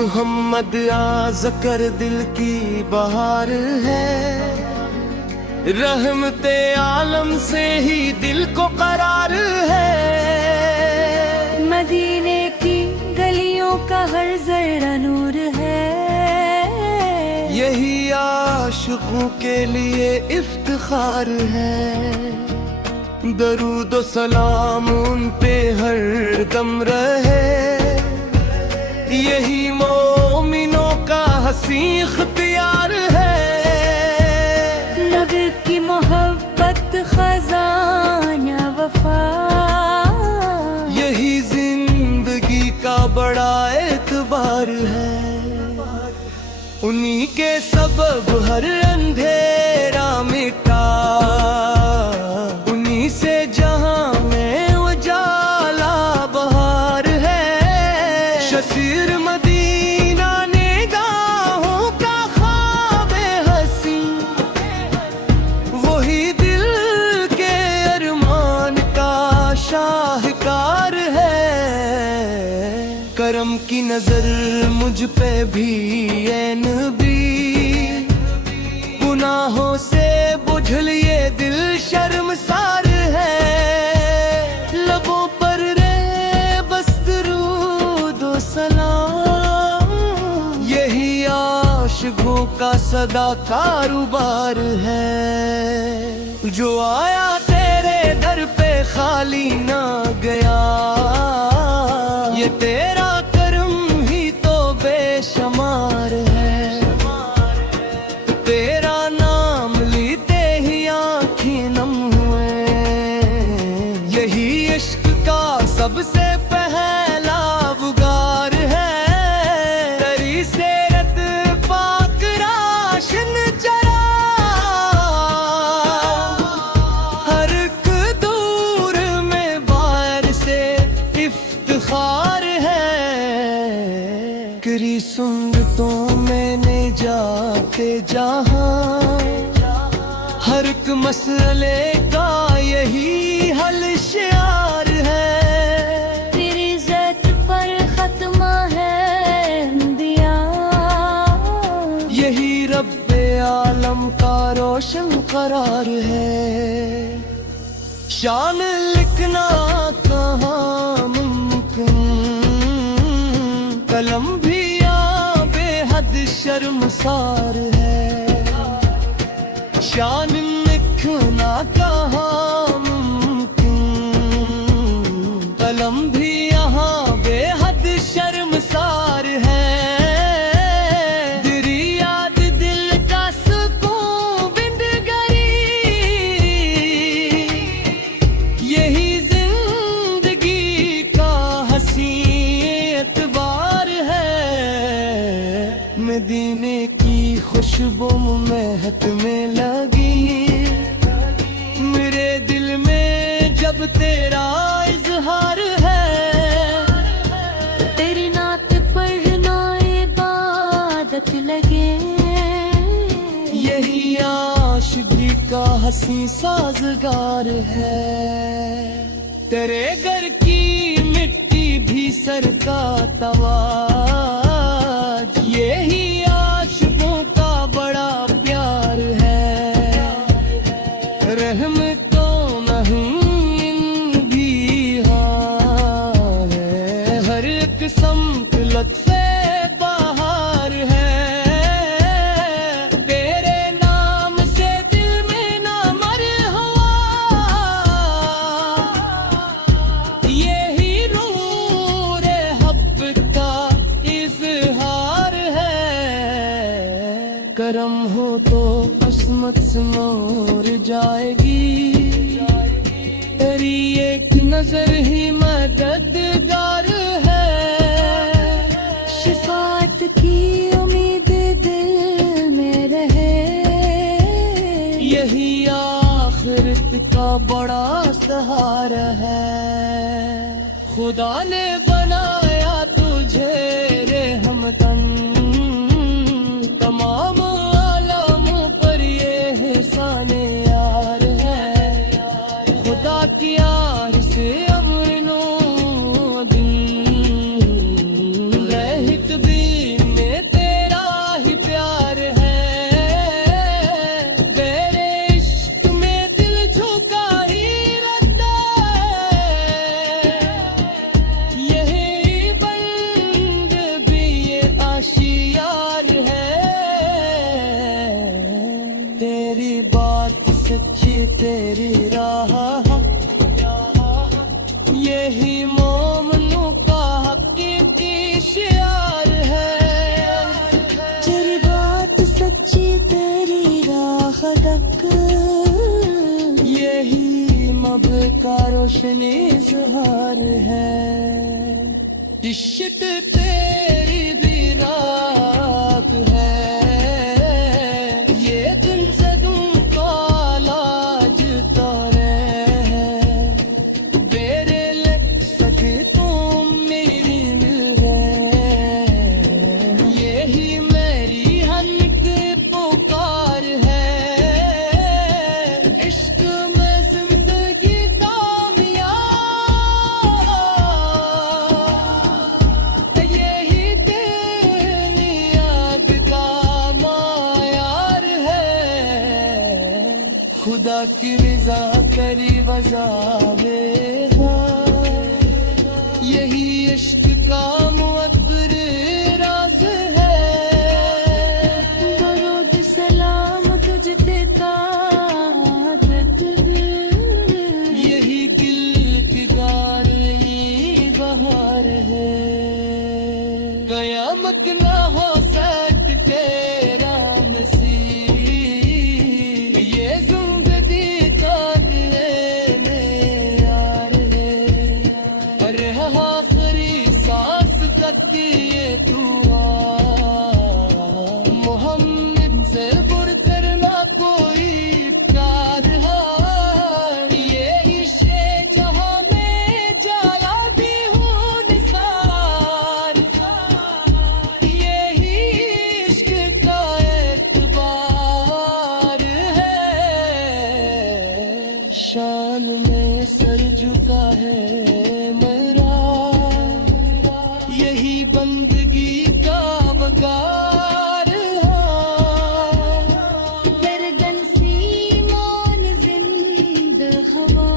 मोहम्मद आज़कर दिल की बहार है, रहमते आलम से ही दिल को करार है। मदीने की गलियों का हर जरा नूर है, यही आशिकों के लिए इफ्तिखार है। दरूद व सलाम उन पे हर दम रहे, यही मोमिनों का हसी इख्तियार है। नबी की मोहब्बत खजाना वफा, यही जिंदगी का बड़ा एतबार है। उन्हीं के सबब हर अंधेरा मिटा, उन्हीं से जहां में उजाला बहार है। शसीर मदीना निगाहों का ख्वाबे हसी, वही दिल के अरमान का शाहकार है। करम की नजर मुझ पे भी ऐ नबी, गुनाहों से बुझल ये दिल शर्मसार है। लबों पर रे बस दुरूद व सलाम, यही आशिकों का सदा कारोबार है। जो आया तेरे दर पे खाली ना गया, ये तेरा करम ही तो बेशुमार है। तेरा नाम लेते ही आँखें नम हुए, यही इश्क का सबसे पहला बुगार है। तेरी सेरत पाक राशन चरा, हर एक दूर में बाहर से इफ्तिखार है। करी सुन्नतों मैंने जाते जहां, हर एक मसले का यही हल शियार है। तेरी इज्जत पर खत्मा है दिया, यही रब्बे आलम का रोशन करार है। शान लिखना कहाँ मुमकिन, कलम भी यहाँ बेहद शर्मसार है। शान लिखना कहाँ मुमकिन, कलम भी यहाँ बेहद शर्मसार है। तेरी याद दिल का सुकून बिंद गई, यही जिंदगी का हसी एतबार है। मदीने की खुशबू महक में लगी, मेरे दिल में जब तेरा इजहार है। तेरी नात पढ़ना इबादत लगे, यही आशिकी का हसी साजगार है। तेरे घर की मिट्टी भी सर का तवाज, यही आशिकों का बड़ा प्यार है। रहम तो नहीं भी है, हर एक समत लत्फे बहार है। तेरे नाम से दिल में ना मर हुआ, यही नूर हब का इजहार है। करम हो तो किस्मत संवर जाएगी, तेरी एक नजर ही मददगार है। शिफात की उम्मीद दिल में रहे, यही आखिरत का बड़ा सहारा है। खुदा ने बनाया तुझे रहमतन, तमाम आलमों पर ये एहसान यार है। खुदा की यार से अमनो दिन रहत भी अब का रोशनी इजहार है। इश्क तेरी भी रात है, ये दिल से तुम का लाज तारे है। तेरे ले सके तुम मेरी मिल गए, यही मेरी हक पुकार है। इश्क में जिंदगी कामयाब, यही तेरी याद का मायार है। खुदा की रजा करी वजा मेरा, यही इश्क का मुअत्तर राज है। दरूद सलाम तुझ पे ताकत दे, यही दिल की गाली बहार है। कयामत ना हो सकते राम सी, ये जिंदगी का लेने यार है। अरे आखिरी सांस तक ये दुआ, मोहम्मद से बढ़कर ना कोई प्यार है। ये इश्क़े जहां में जाला भी हूँ निसार, यही इश्क का एतबार है। शान में सर झुका है मेरा, यही बंदगी का वकार है। गर्दन सीमान जिंद हवा,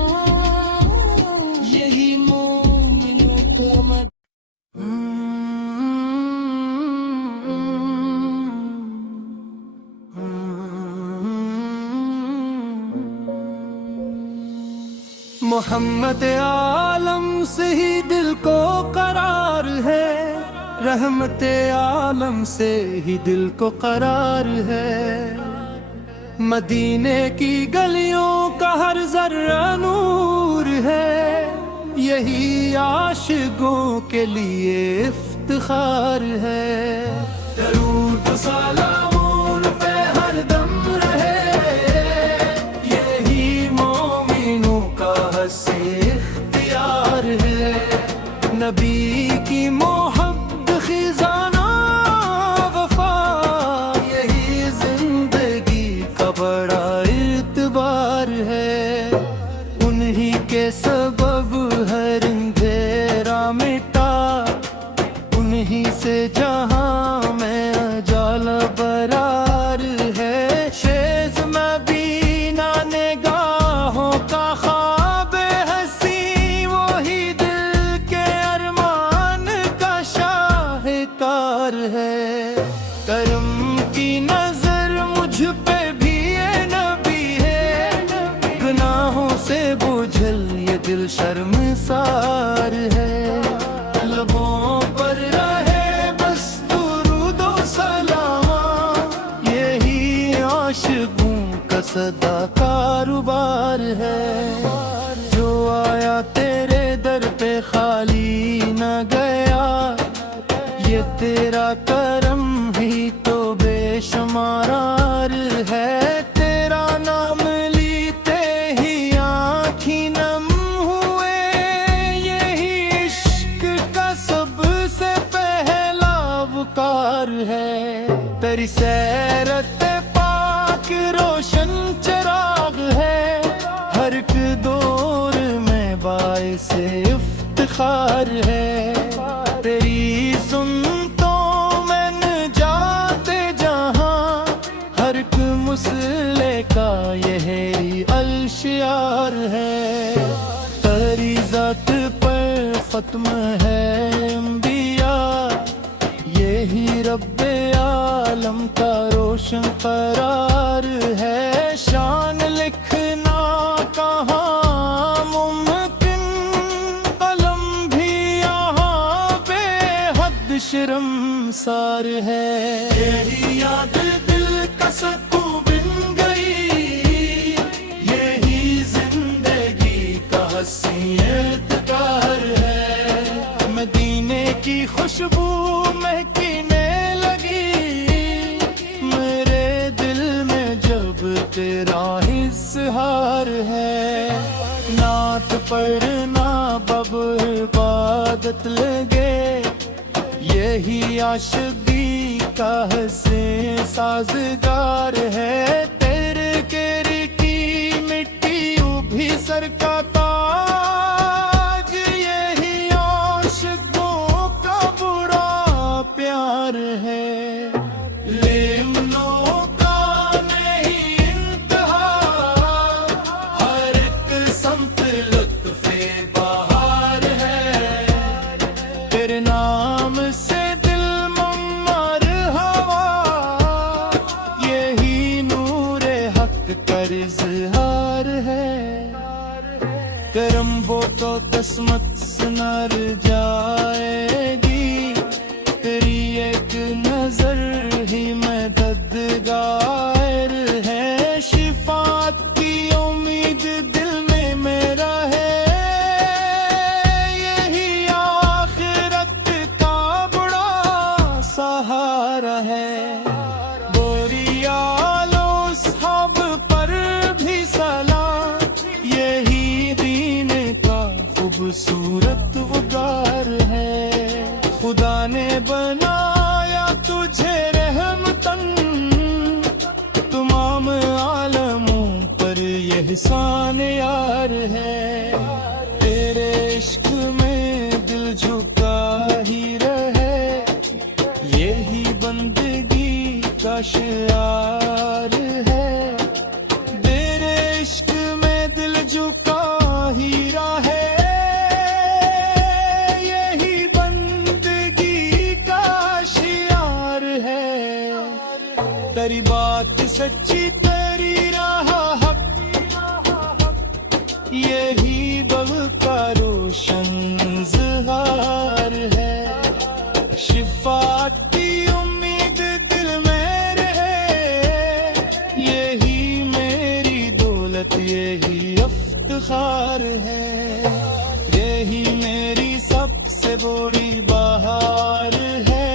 यही मोमिनों का मत। मोहम्मद आलम से ही दिल को करार है, रहमत आलम से ही दिल को करार है। मदीने की गलियों का हर जर्रा नूर है, यही आशिकों के लिए इफ्तिखार है। दरूद सलाम उन पे हर दम रहे, यही मोमिनों का हस्से इख्तियार है। नबी की मोहब्बत खिजाना वफा, यही जिंदगी का बड़ा इतबार है। उन्हीं के सबब हर अंधेरा मिटा, उन्हीं से जहां में उजाला बरार है। शेज में बीना निगाहों का ख्वाब हंसी, वही दिल के अरमान का शाहकार है। करम की नजर मुझ पे भी ये नबी है, गुनाहों से बोझल ये दिल शर्मसार है। लबों पर रहे बस दुरूद सलाम, यही आशिकों का सदा कारोबार है। जो आया तेरे दर पे खाली न गया, ये तेरा करम ही तो बेशुमार है। तेरा नाम लीते ही आँखी नम हुए, यही इश्क का सबसे पहला वकार है। तेरी सैरत पाक रोशन चिराग है, हर एक दौर में बाइस इफ्तिखार है। तेरी सुनतों में जाते जहां, हर एक मुसले का यही अलशियार है। तेरी जात पर खत्म है अंबिया, यही रब्बे आलम का रोशन करार है। शान लिखना कहाँ मुमकिन, कलम भी यहाँ बेहद शर्मसार है। यही याद दिल का सकून बिन गई, यही जिंदगी की खुशबू महकने लगी मेरे दिल में जब तेरा इज़हार है। नात पढ़ना बब इबादत लगे यही आशिकी का हसीं साजगार है। तेरे केरी की मिट्टी उभी सर का ताज यही आशिकों का बुरा प्यार है। लेमनों का नहीं इंतहा हर एक संत लुत्फ़े बहार है। तेरे नाम से दिल मम्मर हवा यही नूरे हक कर इज़हार है। करम वो तो तस्मत सुनर जाएगी तेरी एक नजर ही मददगार है। शिफात की उम्मीद दिल में मेरा है यही आखिरत का बड़ा सहारा है। बोरियालो साहब पर भी सलाम यही दीन का खूबसूरत वकार है। खुदा ने बनाया तुझे रहमतन तमाम आलमों पर यह एहसान यार है। तेरे इश्क में दिल झुका ही रहे यही बंदगी का शियार है। तेरे इश्क में दिल झुका ही रहे यही बंदगी का शियार है। तेरी बात सच्ची तेरी राह हक यही बग का रोशन ज़हार है। शिफात की उम्मीद दिल में रहे यही मेरी दौलत यही इफ्तिखार है। यही मेरी सबसे बड़ी बहार है।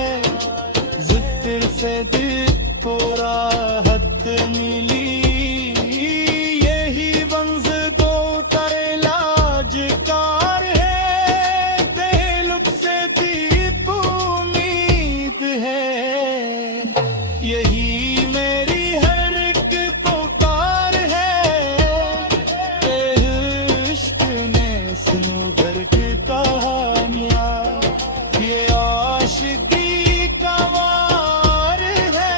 ज़िक्र से दिल को राहत मिली यही बंज़ को ताजकार है। बेलुक से दीप उम्मीद है यही मेरी हर एक पुकार है। इश्क ने सुनो घर की कहानियाँ ये आशिकी का वार है।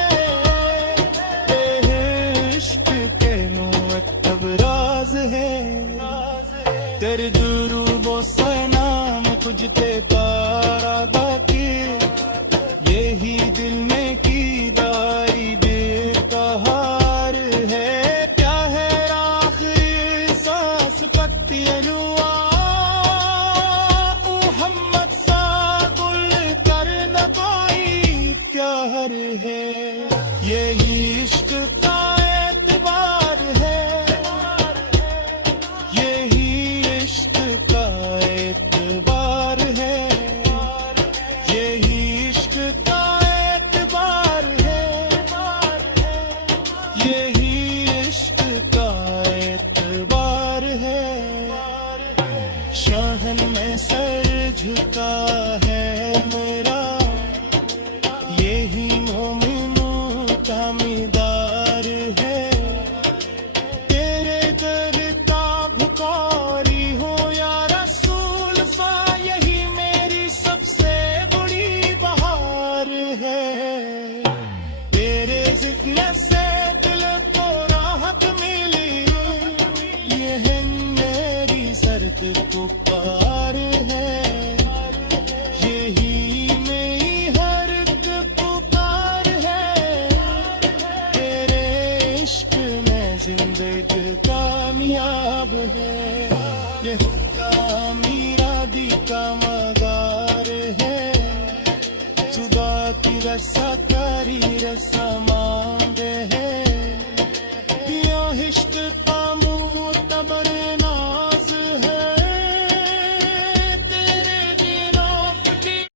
इश्क के मुअत्तब राज है। तेरे दुरूबो सलाम तुझते तारा बाकी यही दिल में की दारी बेकहार है। क्या है आखिरी सांस पत्ती अलुआ मोहम्मद सा गुल कर न कोई प्यार है। यही इश्क का एतबार है यही इश्क का एतबार है। यही इश्क का एतबार है यही इश्क का एतबार है। शाहन में सर झुका है मेरा यही मोमिनों का मीदार है। तेरे दर का भिखारी हो या रसूल सा यही मेरी सबसे बड़ी बहार है। तेरे जिक्र से दिल को राहत मिली यह मेरी शर्त को पार है। यही मेरी हर एक पुकार है। तेरे इश्क में जिंदगी कामयाब है। ये हुक्का मीरा दी का मगार है। जुदा की रसा करी रसा